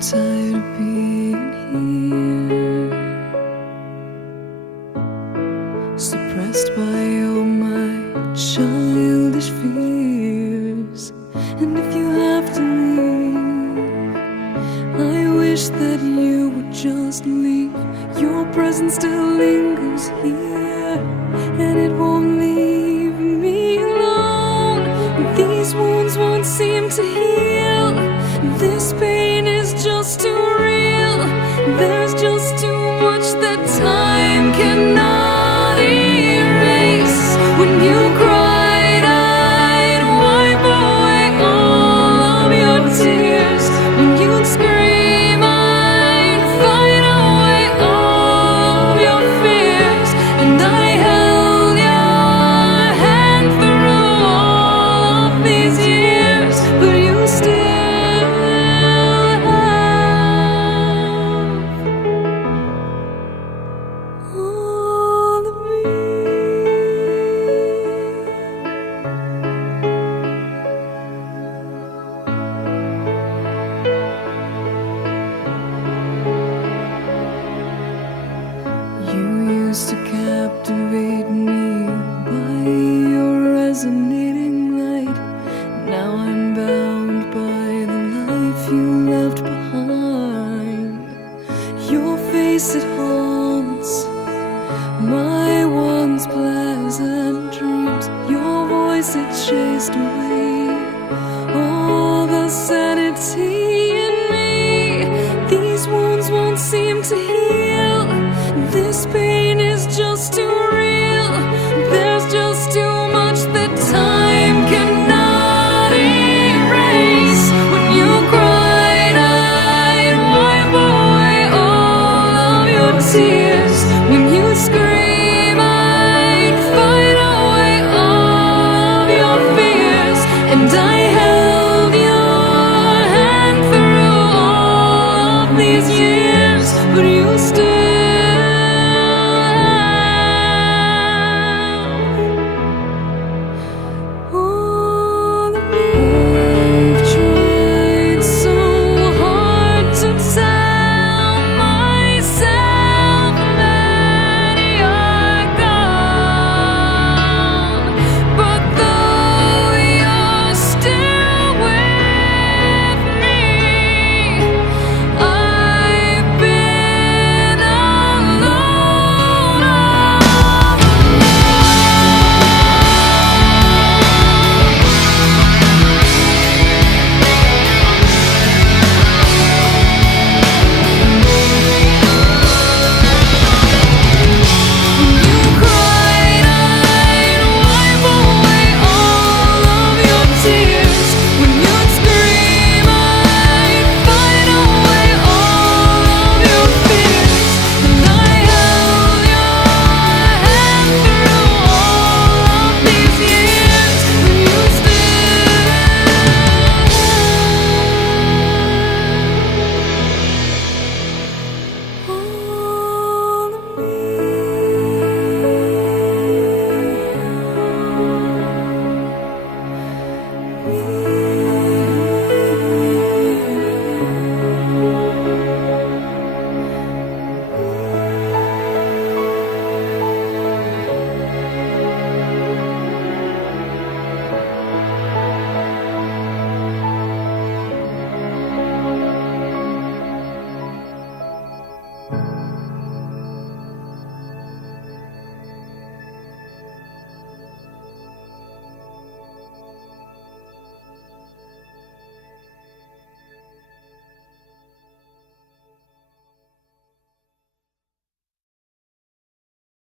tired of being here, suppressed by all my childish fears. And if you have to leave, I wish that you would just leave. Your presence still lingers here, and it won't leave me alone. These wounds won't seem to heal. This pain is just too real. There's just too much that time cannot erase. When you cried, I'd wipe away all of your tears. When you'd scream, I'd fight away all of your fears. And I held your hand through all of these years, but you still all of me. You used to captivate me by your resonating light. Now I'm bound by the life you left behind. Your face, it haunts my once pleasant dreams. Your voice, it chased away all the sanity in me. These wounds won't seem to heal. This pain is just too real. There's just too much that time cannot erase. When you cried, I'd wipe away all of your tears. When you scream, I'd fight away all of your fears. And I held your hand through all of these years, but you still